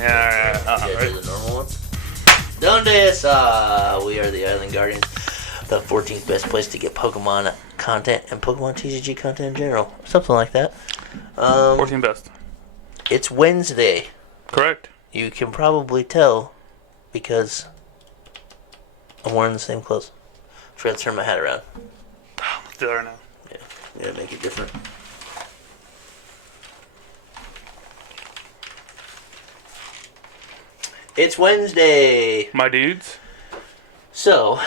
Yeah, right. The normal one. Donde we are the Island Guardians, the 14th best place to get Pokemon content and Pokemon TCG content in general. Something like that. 14 best. It's Wednesday. Correct. You can probably tell because I'm wearing the same clothes. Forgot to turn my hat around. Let's do it right now. Yeah, make it different. It's Wednesday. My dudes. So,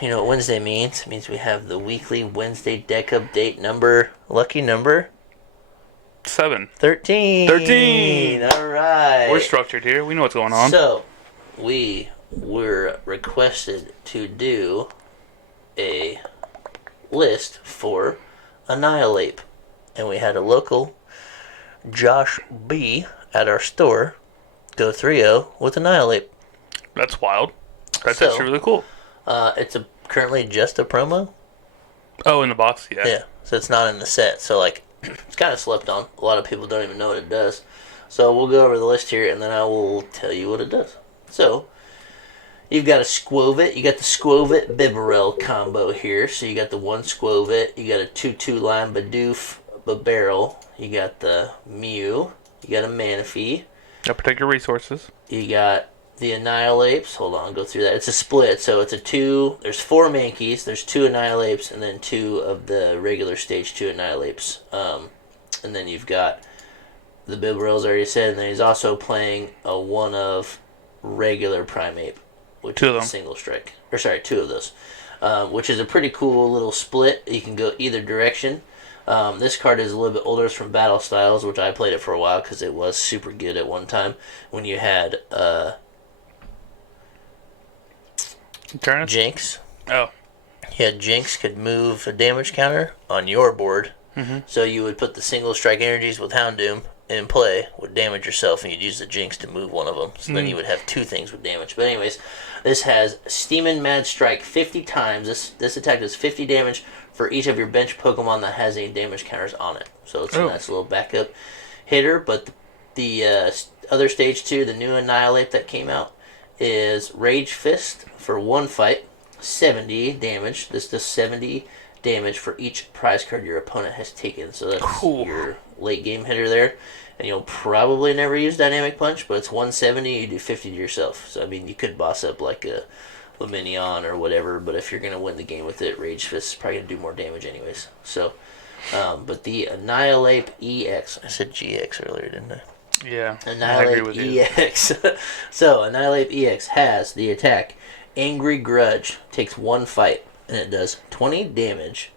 you know what Wednesday means? It means we have the weekly Wednesday deck update number, lucky number 7. 13. 13. All right. We're structured here. We know what's going on. So, we were requested to do a list for Annihilape. And we had a local Josh B at our store go 3-0 with Annihilape. That's wild. That's actually really cool. It's currently just a promo. Oh, in the box, yeah. Yeah, so it's not in the set. So, like, it's kind of slept on. A lot of people don't even know what it does. So we'll go over the list here, and then I will tell you what it does. So, you've got a Skwovet. You got the Skwovet Bibarel combo here. So you got the one Skwovet. You got a 2/2 line Bidoof Bibarel. You got the Mew. You got a Manaphy. Now protect your resources. You got the Annihilapes. Hold on, go through that. It's a split, so it's a 2. There's 4 Mankeys. There's 2 Annihilapes, and then 2 of the regular stage 2 Annihilapes. And then you've got the Bibarel's already said, and then he's also playing a 1 of regular Primeape, which is a single strike. Or sorry, 2 of those. Which is a pretty cool little split. You can go either direction. This card is a little bit older. It's from Battle Styles, which I played it for a while because it was super good at one time when you had Jinx. Oh. Yeah, Jinx could move a damage counter on your board. Mm-hmm. So you would put the single strike energies with Houndoom in play, would damage yourself, and you'd use the Jinx to move one of them. So then you would have 2 things with damage. But anyways, this has Steamin' Mad Strike 50 times. This attack does 50 damage for each of your bench Pokemon that has any damage counters on it. So it's a nice little backup hitter. But the other stage 2, the new Annihilape that came out, is Rage Fist for 1 fight, 70 damage. This does 70 damage for each prize card your opponent has taken. So that's your late game hitter there. And you'll probably never use Dynamic Punch, but it's 170, you do 50 to yourself. So, I mean, you could boss up like a Luminion or whatever, but if you're going to win the game with it, Rage Fist is probably going to do more damage anyways. So, but the Annihilape EX, I said GX earlier, didn't I? Yeah, Annihilape EX. So, Annihilape EX has the attack Angry Grudge, takes 1 fight, and it does 20 damage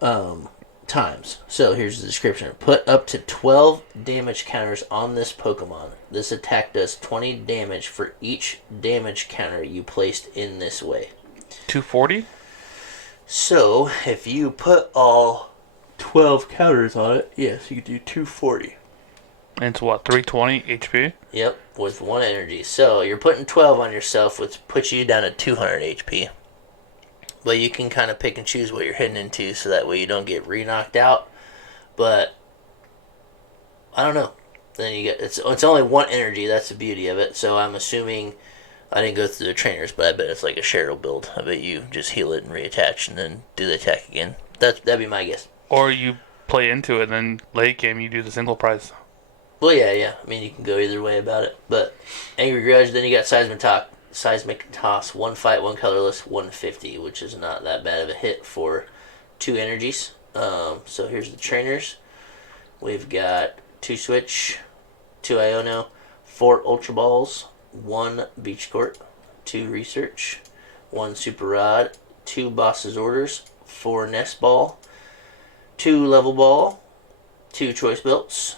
times. So here's the description. Put up to 12 damage counters on this Pokemon. This attack does 20 damage for each damage counter you placed in this way. 240? So if you put all 12 counters on it, yes, you can do 240. And it's what, 320 HP? Yep, with 1 energy. So you're putting 12 on yourself, which puts you down to 200 HP. But you can kind of pick and choose what you're hitting into, so that way you don't get re-knocked out. But I don't know. Then you get it's only 1 energy. That's the beauty of it. So I'm assuming I didn't go through the trainers, but I bet it's like a Cheryl build. I bet you just heal it and reattach, and then do the attack again. That'd be my guess. Or you play into it, and then late game you do the single prize. Well, yeah. I mean, you can go either way about it. But Angry Grudge, then you got Seismic Toss, 1 fight, 1 colorless, 150, which is not that bad of a hit for 2 energies. So here's the trainers. We've got 2 Switch, 2 Iono, 4 Ultra Balls, 1 Beach Court, 2 Research, 1 Super Rod, 2 Boss's Orders, 4 Nest Ball, 2 Level Ball, 2 Choice Belts,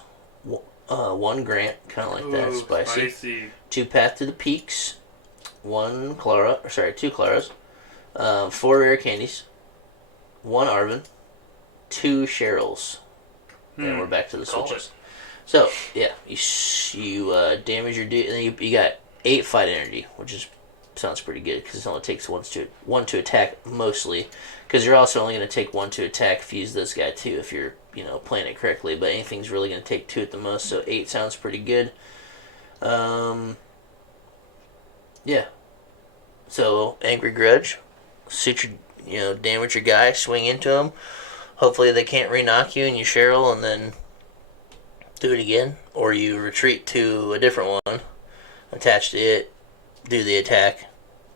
1 Grant, kind of like that, spicy. 2 Path to the Peaks, 2 Klaras, 4 Rare Candies, 1 Arven, 2 Cheryls, and we're back to the switches. So yeah, you damage your dude, and then you got 8 fight energy, which sounds pretty good because it only takes 1 to attack mostly, because you're also only going to take 1 to attack, fuse this guy too if you're playing it correctly. But anything's really going to take 2 at the most, so 8 sounds pretty good. Yeah. So, Angry Grudge. Damage your guy, swing into him. Hopefully they can't re-knock you and you Cheryl and then do it again. Or you retreat to a different one, attach to it, do the attack,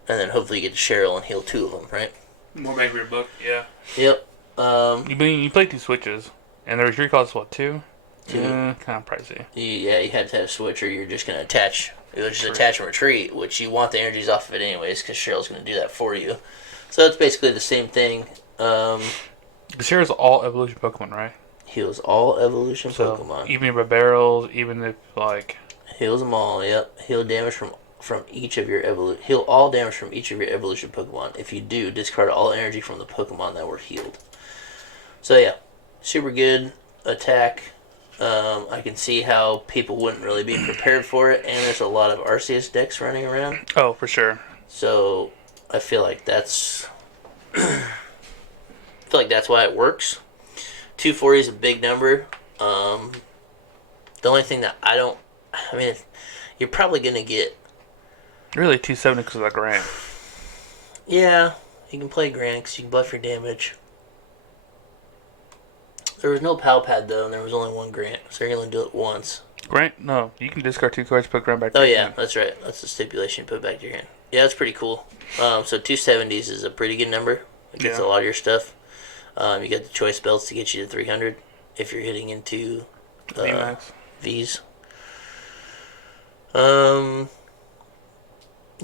and then hopefully you get to Cheryl and heal 2 of them, right? More bang for your buck, yeah. Yep. You play 2 switches, and the retreat costs what, 2? 2. Kind of pricey. You had to have a switch or you're just going to attach. It was just attach and retreat, which you want the energies off of it anyways because Cheryl's going to do that for you. So it's basically the same thing. Cheryl's all evolution Pokemon, right? Heals all evolution Pokemon. Even your Bibarels, even if, like... Heals them all, yep. Heal damage from each of your evolution. Heal all damage from each of your evolution Pokemon. If you do, discard all energy from the Pokemon that were healed. So yeah, super good attack. I can see how people wouldn't really be prepared for it, and there's a lot of Arceus decks running around. Oh, for sure. So I feel like that's why it works. 240 is a big number. The only thing that you're probably gonna get really 270 because of that Grant. Yeah, you can play Grant because you can buff your damage. There was no PAL pad though, and there was only 1 Grant, so you're gonna do it once. Grant? No, you can discard 2 cards, put Grant back. Oh yeah, that's right. That's the stipulation. Put it back to your hand. Yeah, that's pretty cool. So 270s is a pretty good number. It gets a lot of your stuff. You got the choice belts to get you to 300 if you're hitting into V's.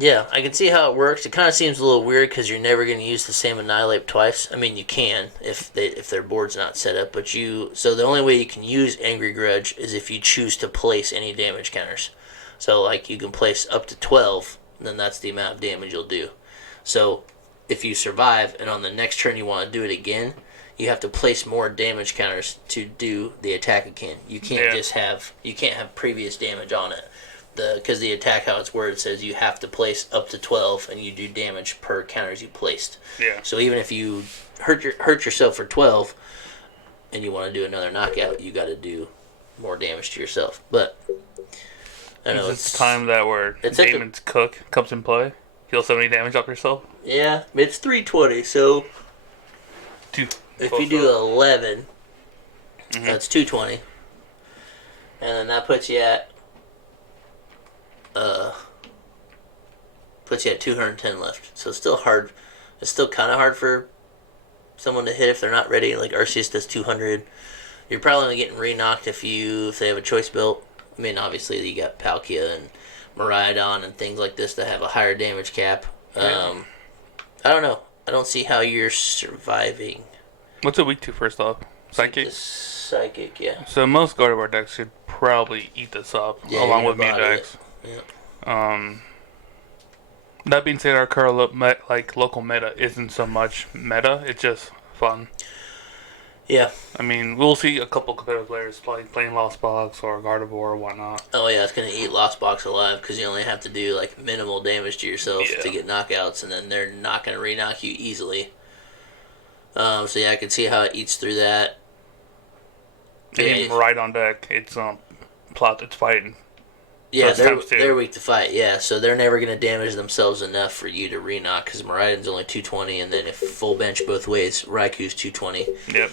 Yeah, I can see how it works. It kind of seems a little weird because you're never going to use the same Annihilape twice. I mean, you can if their board's not set up, but so the only way you can use Angry Grudge is if you choose to place any damage counters. So like you can place up to 12, then that's the amount of damage you'll do. So if you survive and on the next turn you want to do it again, you have to place more damage counters to do the attack again. You can't you can't have previous damage on it. Because the attack, how it's worded, says you have to place up to 12 and you do damage per counters you placed. Yeah. So even if you hurt yourself for 12 and you want to do another knockout, you got to do more damage to yourself. But I know it's time that where Damon's Cook comes in play. Heal 70 damage off yourself. Yeah, it's 320. So if you do 11, that's 220, and then that puts you at 210 left. So it's still hard. It's still kind of hard for someone to hit if they're not ready. Like Arceus does 200. You're probably only getting re-knocked if they have a choice belt. I mean, obviously you got Palkia and Miraidon and things like this that have a higher damage cap. I don't know. I don't see how you're surviving. What's it weak to first off? Psychic? Psychic, yeah. So most Gardevoir decks should probably eat this up along with Mew decks. Yeah. That being said, our current local meta isn't so much meta. It's just fun. Yeah. I mean, we'll see a couple competitive players playing Lost Box or Gardevoir or whatnot. Oh yeah, it's gonna eat Lost Box alive because you only have to do like minimal damage to yourself to get knockouts, and then they're not gonna re-knock you easily. So yeah, I can see how it eats through that. And right on deck, it's it's fighting. Yeah, so they're weak to fight. Yeah, so they're never going to damage themselves enough for you to re-knock because Miraidon's only 220, and then if full bench both ways, Raikou's 220. Yep.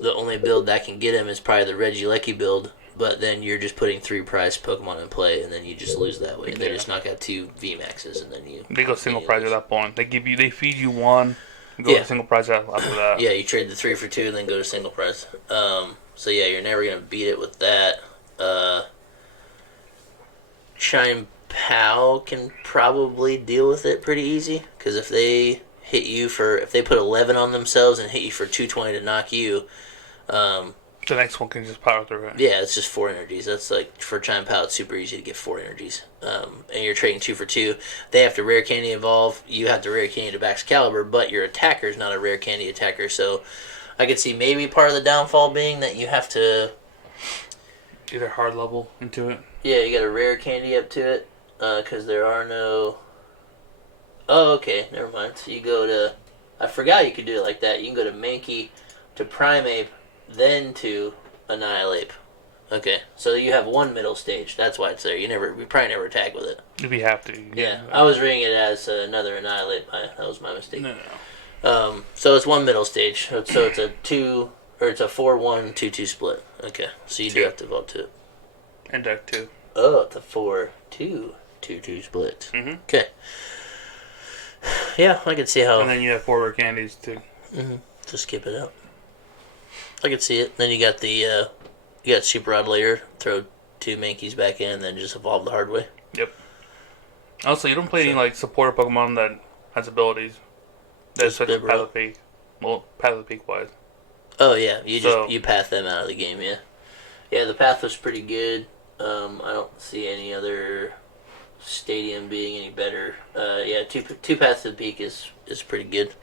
The only build that can get him is probably the Regieleki build, but then you're just putting 3 prized Pokemon in play, and then you just lose that way. They just knock out 2 VMAXs, and then they go single prize at that point. They feed you 1, go to single prize after that. Yeah, you trade the 3 for 2, and then go to single prize. So yeah, you're never going to beat it with that. Chime PAL can probably deal with it pretty easy because if they put 11 on themselves and hit you for 220 to knock you, the next one can just power through it. Yeah, it's just 4 energies. That's like for Chime PAL, it's super easy to get 4 energies. And you're trading 2 for 2. They have to Rare Candy evolve. You have to Rare Candy to Baxcalibur, but your attacker is not a Rare Candy attacker. So I could see maybe part of the downfall being that you have to either hard level into it. Yeah, you got a Rare Candy up to it, because there are no... Oh, okay, never mind. So you go to... I forgot you could do it like that. You can go to Mankey, to Primeape, then to Annihilape. Okay, so you have one middle stage. That's why it's there. We probably never attack with it. If you have to. Yeah, I was reading it as another Annihilate. That was my mistake. No. So it's one middle stage. So it's a 4-1, 2-2 split. Okay, so you do have to evolve to it. And deck 2. Oh, it's a 4-2, 2-2 split. Mm-hmm. Okay. Yeah, I can see how. And then you have 4 Rare Candies too. Mm-hmm. Just skip it out. I can see it. Then you got the you got Super Rod later. Throw 2 Mankeys back in, and then just evolve the hard way. Yep. Also, you don't play any like supporter Pokemon that has abilities. That's such a Path of Peak. Well, Path of Peak wise. Oh yeah, you path them out of the game. Yeah, yeah. The path was pretty good. I don't see any other stadium being any better. Yeah, two paths to the peak is pretty good.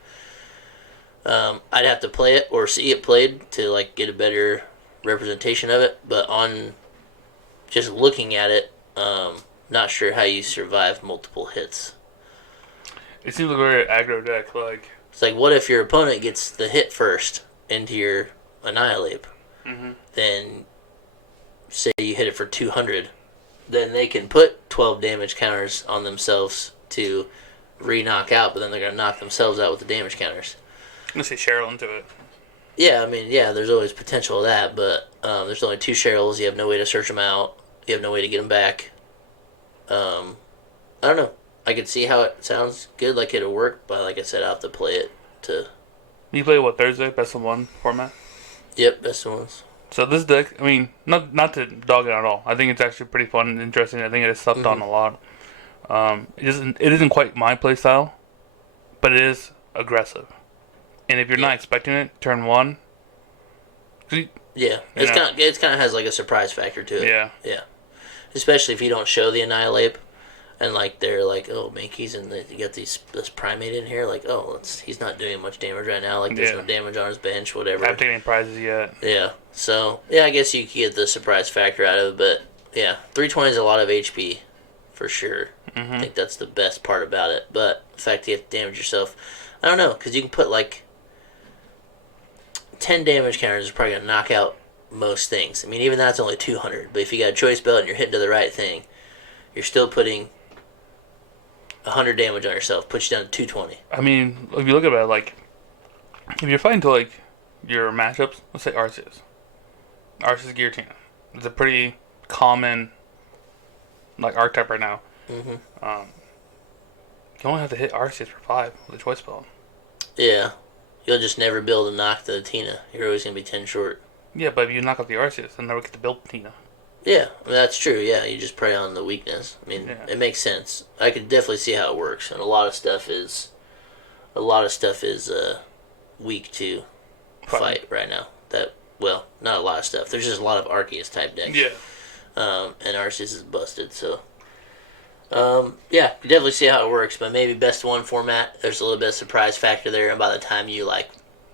I'd have to play it or see it played to like get a better representation of it. But on just looking at it, not sure how you survive multiple hits. It seems like a very aggro deck. Like it's like, what if your opponent gets the hit first into your Annihilape? Mm-hmm. Then say you hit it for 200, then they can put 12 damage counters on themselves to re-knock out, but then they're going to knock themselves out with the damage counters. I'm going to say Cheryl into it. Yeah, I mean, yeah, there's always potential of that, but there's only 2 Cheryls. You have no way to search them out. You have no way to get them back. I don't know. I could see how it sounds good, like it'll work, but like I said, I'll have to play it to... You play what, Thursday? Best of 1 format? Yep, best of 1s. So this deck, I mean, not to dog it at all. I think it's actually pretty fun and interesting. I think it is slept on a lot. It isn't quite my play style, but it is aggressive. And if you're not expecting it, turn 1. Yeah, it's kind of has like a surprise factor to it. Yeah. Yeah. Especially if you don't show the Annihilape, and like they're like, oh, Mankey's and you got this Primeape in here, like, oh, he's not doing much damage right now, like there's no damage on his bench, whatever. I haven't taken any prizes yet. Yeah, so yeah, I guess you could get the surprise factor out of it, but yeah, 320 is a lot of HP for sure. I think that's the best part about it. But the fact that you have to damage yourself, I don't know, because you can put like 10 damage counters is probably gonna knock out most things. I mean, even that's only 200, but if you got a choice belt and you're hitting to the right thing, you're still putting 100 damage on yourself, puts you down to 220. I mean, if you look at it, like, if you're fighting to, like, your matchups, let's say Arceus. Arceus Giratina. It's a pretty common, like, archetype right now. You only have to hit Arceus for 5 with a choice belt. Yeah. You'll just never be able to knock the Tina. You're always going to be 10 short. Yeah, but if you knock out the Arceus, then never get to build Tina. Yeah, I mean, that's true. Yeah, you just prey on the weakness. I mean, It makes sense. I could definitely see how it works, and a lot of stuff is weak to fight right now. Well, not a lot of stuff. There's just a lot of Arceus type decks. Yeah. And Arceus is busted. So, yeah, you definitely see how it works. But maybe best 1 format. There's a little bit of surprise factor there, and by the time you like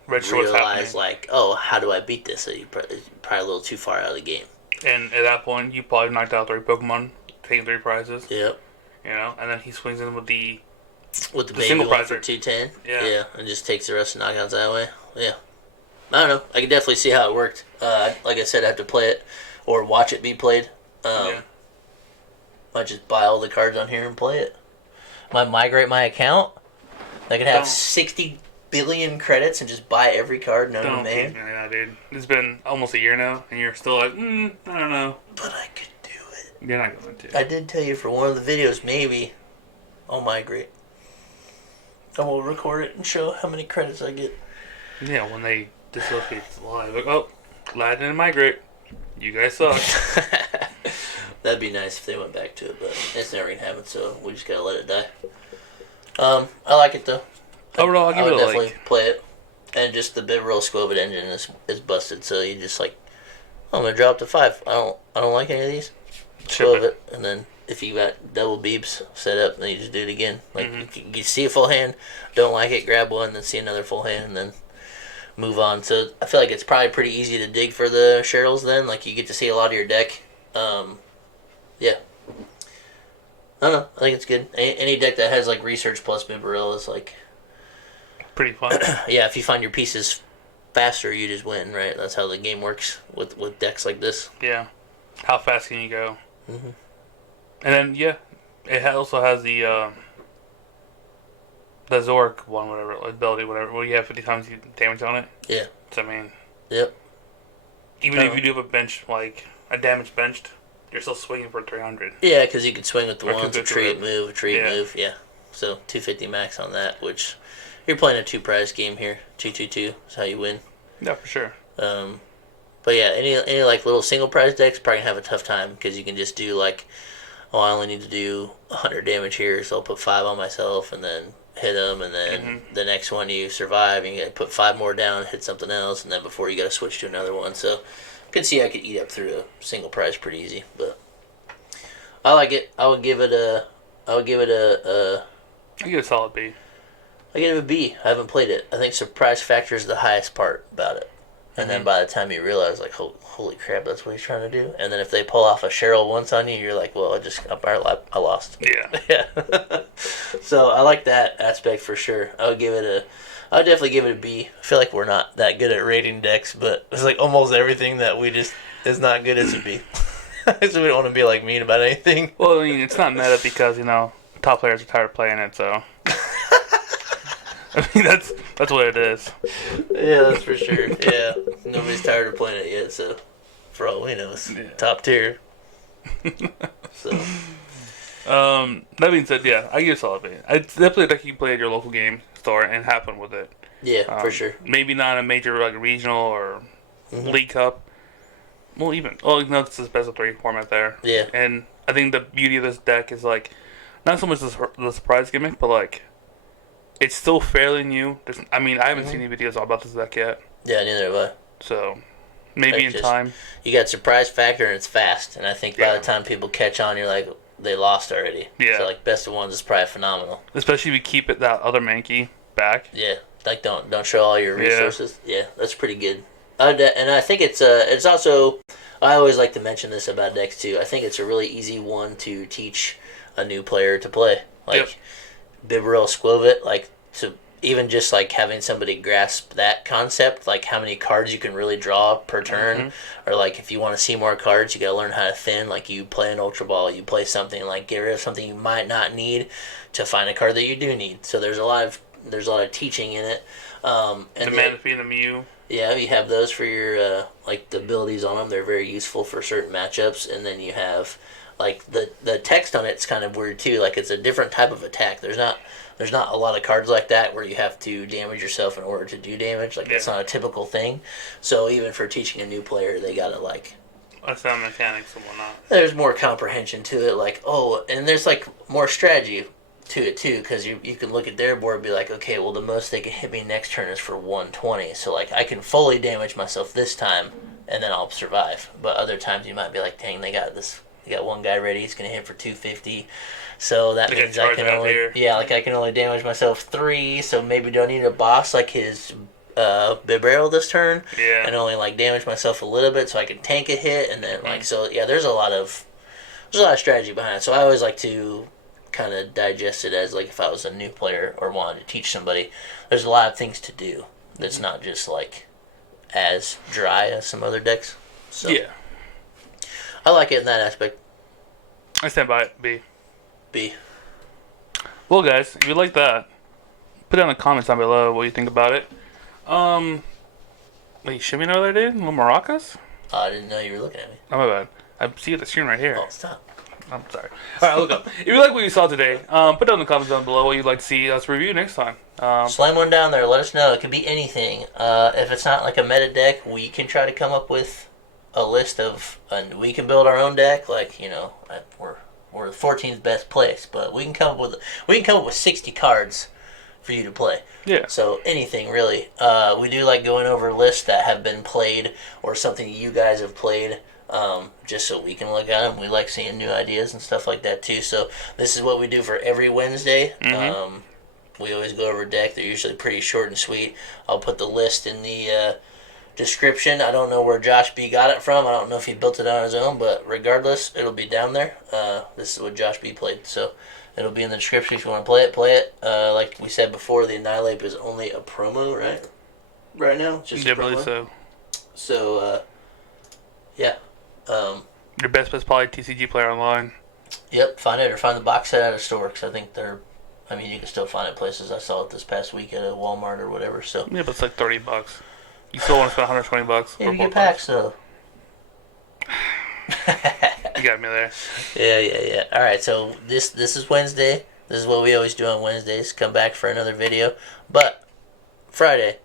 realize like, oh, how do I beat this? So you're probably a little too far out of the game. And at that point, you probably knocked out 3 Pokemon, taking 3 prizes. Yep. You know, and then he swings in with the baby single one prize for 210. Yeah. And just takes the rest of the knockouts that way. Yeah. I don't know. I can definitely see how it worked. Like I said, I have to play it or watch it be played. Might just buy all the cards on here and play it. Might migrate my account. I could have 60 billion credits and just buy every card known to man. Yeah, dude. It's been almost a year now, and you're still like, I don't know. But I could do it. You're not going to. I did tell you for one of the videos, maybe I'll migrate. I will record it and show how many credits I get. Yeah, when they dislocate live. Like, oh, Lad didn't migrate. You guys suck. That'd be nice if they went back to it, but it's never going to happen, so we just got to let it die. I like it, though. Overall, I'll give it a definitely play it. And just the Bibarel Skwovet engine is busted, so you just like, I'm gonna drop to 5. I don't like any of these. Skwovet, and then if you got double beeps set up, then you just do it again. Like you see a full hand, don't like it, grab one, then see another full hand, and then move on. So I feel like it's probably pretty easy to dig for the Cheryls. Then, like you get to see a lot of your deck. Yeah. I don't know. I think it's good. Any deck that has like research plus Bibarel is like pretty fun. Yeah, if you find your pieces faster, you just win, right? That's how the game works with decks like this. Yeah. How fast can you go? Mm-hmm. And then yeah, it also has the Zork one, whatever ability, whatever. Where you have 50 times damage on it. Yeah. So I mean. Yep. Even if you do have a bench, like a damage benched, you're still swinging for 300. Yeah, because you can swing with the Or ones, a 250 treat whatever. move, a treat move. Yeah. So 250 max on that, which you're playing a 2-prize game here. 2-2-2 is how you win. Yeah, for sure. But yeah, any like little single prize decks probably gonna have a tough time because you can just do like, oh, I only need to do 100 damage here, so I'll put 5 on myself and then hit them, and then the next one you survive and you gotta put 5 more down, hit something else, and then before you gotta switch to another one. So I could see I could eat up through a single prize pretty easy, but I like it. I would give it a I give it a solid B. I give it a B. I haven't played it. I think surprise factor is the highest part about it. And then by the time you realize, like, holy crap, that's what he's trying to do. And then if they pull off a Cheryl once on you, you're like, well, I lost. Yeah. Yeah. So I like that aspect for sure. I would definitely give it a B. I feel like we're not that good at rating decks, but it's like almost everything that we just is not good as a B. So we don't want to be like mean about anything. Well, I mean, it's not meta because, top players are tired of playing it, so. I mean, that's what it is. Yeah, that's for sure. Yeah. Nobody's tired of playing it yet, so for all we know, it's top tier. So. That being said, yeah, I give it a solid B. It's definitely like you play at your local game store and have fun with it. Yeah, for sure. Maybe not a major like regional or League Cup. Well, even it's the best of 3 format there. Yeah. And I think the beauty of this deck is like not so much the surprise gimmick, but like it's still fairly new. I haven't seen any videos all about this deck yet. Yeah, neither have I. So maybe in time. You got surprise factor and it's fast, and I think by the time people catch on, you're like, they lost already. Yeah. So like best of ones is probably phenomenal. Especially if you keep that other Mankey back. Yeah. Like don't show all your resources. Yeah, that's pretty good. And I think it's also, I always like to mention this about decks too. I think it's a really easy one to teach a new player to play. Like Bibarel Skwovet, like to even just like having somebody grasp that concept, like how many cards you can really draw per turn, or like if you want to see more cards, you gotta learn how to thin. Like you play an Ultra Ball, you play something, like get rid of something you might not need to find a card that you do need. So there's a lot of teaching in it. And the Manaphy and the Mew. Yeah, you have those for your like the abilities on them. They're very useful for certain matchups, and then you have like the text on it's kind of weird too. Like it's a different type of attack. There's not a lot of cards like that where you have to damage yourself in order to do damage. Like that's not a typical thing. So even for teaching a new player, they gotta like. Some mechanics and whatnot. There's more comprehension to it. Like and there's like more strategy to it too, because you can look at their board and be like, okay, well the most they can hit me next turn is for 120, so like I can fully damage myself this time and then I'll survive. But other times you might be like, dang, they got one guy ready, he's gonna hit for 250, so that means I can only damage myself 3, so maybe do I need a boss like his Bibarel this turn, and only like damage myself a little bit so I can tank a hit, and then like there's a lot of strategy behind it. So I always like to kind of digest it as like if I was a new player or wanted to teach somebody, there's a lot of things to do that's not just like as dry as some other decks. So I like it in that aspect. I stand by it. B. Well, guys, if you like that, put down in the comments down below what you think about it. Wait, you shimmy over there, dude? Little maracas? Oh, I didn't know you were looking at me. Oh, my bad. I see the screen right here. Oh, stop. I'm sorry. Alright, look up. If you like what you saw today, put down in the comments down below what you'd like to see us review next time. Slam one down there. Let us know. It could be anything. If it's not like a meta deck, we can try to come up with a list of... we can build our own deck. Like, we're the 14th best place, but we can come up with 60 cards for you to play. Yeah. So anything, really. We do like going over lists that have been played or something you guys have played. Just so we can look at them. We like seeing new ideas and stuff like that too. So this is what we do for every Wednesday. We always go over a deck. They're usually pretty short and sweet. I'll put the list in the description. I don't know where Josh B got it from. I don't know if he built it on his own, but regardless, it'll be down there. This is what Josh B played. So it'll be in the description if you want to play it. Play it. Like we said before, the Annihilape is only a promo, right? Right now? It's just a promo. Really so. So, yeah. Your best bet is probably TCG Player Online. Yep, find it or find the box set at a store because I think they're. I mean, you can still find it places. I saw it this past week at a Walmart or whatever. So yeah, but it's like $30. You still want to spend $120? Yeah, you get packs though. You got me there. Yeah. All right, so this is Wednesday. This is what we always do on Wednesdays. Come back for another video, but Friday,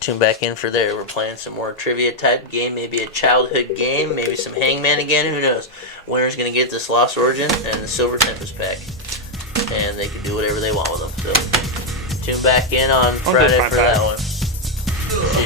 tune back in for there. We're playing some more trivia type game, maybe a childhood game, maybe some Hangman again. Who knows? Winner's gonna get this Lost Origin and the Silver Tempest pack, and they can do whatever they want with them. So tune back in on Friday for that one. See